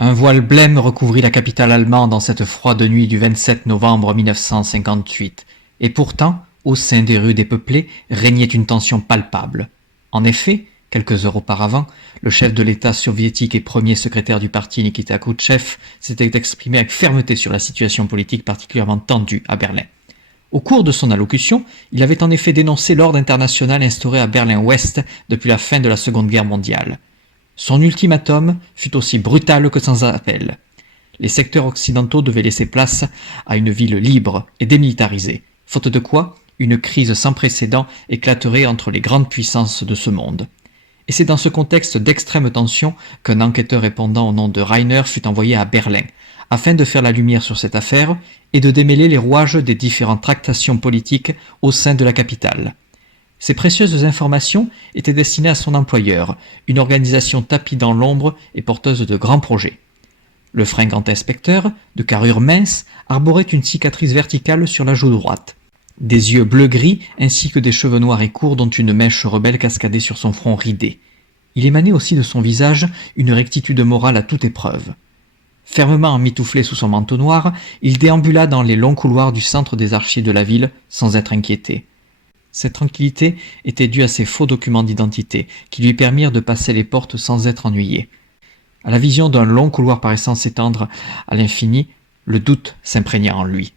Un voile blême recouvrit la capitale allemande en cette froide nuit du 27 novembre 1958, et pourtant, au sein des rues dépeuplées, régnait une tension palpable. En effet, quelques heures auparavant, le chef de l'État soviétique et premier secrétaire du parti Nikita Khrouchtchev s'était exprimé avec fermeté sur la situation politique particulièrement tendue à Berlin. Au cours de son allocution, il avait en effet dénoncé l'ordre international instauré à Berlin-Ouest depuis la fin de la Seconde Guerre mondiale. Son ultimatum fut aussi brutal que sans appel. Les secteurs occidentaux devaient laisser place à une ville libre et démilitarisée, faute de quoi une crise sans précédent éclaterait entre les grandes puissances de ce monde. Et c'est dans ce contexte d'extrême tension qu'un enquêteur répondant au nom de Rainer fut envoyé à Berlin, afin de faire la lumière sur cette affaire et de démêler les rouages des différentes tractations politiques au sein de la capitale. Ces précieuses informations étaient destinées à son employeur, une organisation tapie dans l'ombre et porteuse de grands projets. Le fringant inspecteur, de carrure mince, arborait une cicatrice verticale sur la joue droite, des yeux bleu-gris ainsi que des cheveux noirs et courts dont une mèche rebelle cascadait sur son front ridé. Il émanait aussi de son visage une rectitude morale à toute épreuve. Fermement emmitouflé sous son manteau noir, il déambula dans les longs couloirs du centre des archives de la ville sans être inquiété. Cette tranquillité était due à ses faux documents d'identité qui lui permirent de passer les portes sans être ennuyé. À la vision d'un long couloir paraissant s'étendre à l'infini, le doute s'imprégna en lui.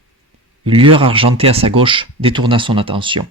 Une lueur argentée à sa gauche détourna son attention.